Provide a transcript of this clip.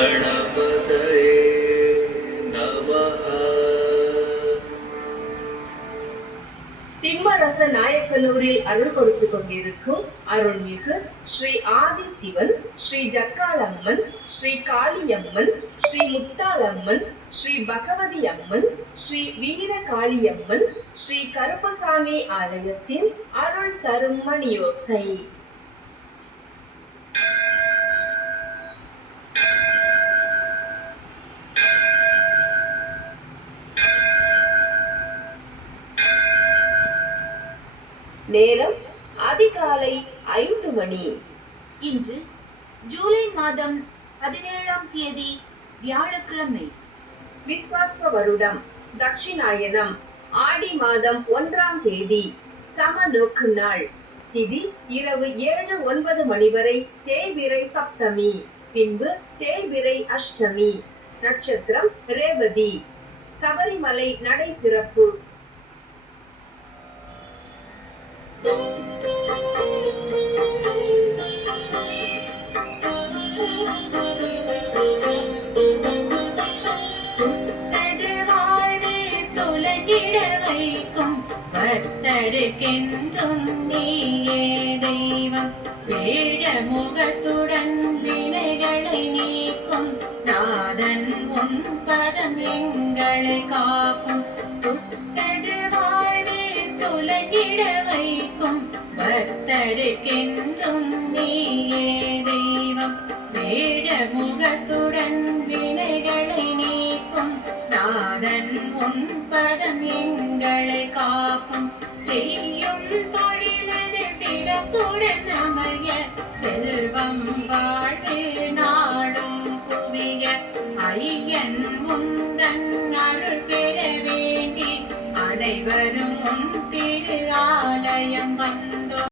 गणपतये नमः। திம்மரச அருள் கொடுத்து கொண்டிருக்கும் அருள்மிகு ஸ்ரீ ஆதி சிவன் ஸ்ரீ ஜக்காலம்மன் ஸ்ரீ காளியம்மன் ஸ்ரீ முத்தாளம்மன் ஸ்ரீ பகவதி அம்மன் ஸ்ரீ வீர காளியம்மன் ஸ்ரீ கருப்பசாமி ஆலயத்தின் அருள் தரும் மணியோசை. நேரம் அதிகாலை ஐந்து மணி. இன்று ஜூலை மாதம் பதினேழாம் தேதி வியாழக்கிழமை. விஸ்வாஸ்வ வருடம் தட்சிணாயனம் ஆடி மாதம் ஒன்றாம் தேதி சம நோக்கு நாள். திதி இரவு ஏழு ஒன்பது மணி வரை தேய்பிறை சப்தமி பின்பு தேய்பிறை அஷ்டமி. நட்சத்திரம் ரேவதி. சபரிமலை நடை திறப்பு பட்டடுக்கென்றும் நீயே தெய்வம். வேட முகத்துடன் வினைகளை நீக்கும் நாதன் உன் பதம் எங்களை காக்கும். புத்தடு வாழ்வில் துலகிட வைக்கும். பக்தருக்கென்றும் நாதன் எங்களை காக்கும். செய்யும் தொழிலது சிறப்புடன் அமைய செல்வம் வாழ்வு நாடும் குவிய ஐயன் முந்தன் அருள் பெற வேண்டி. அனைவரும் உன் திரு ஆலயம் வந்து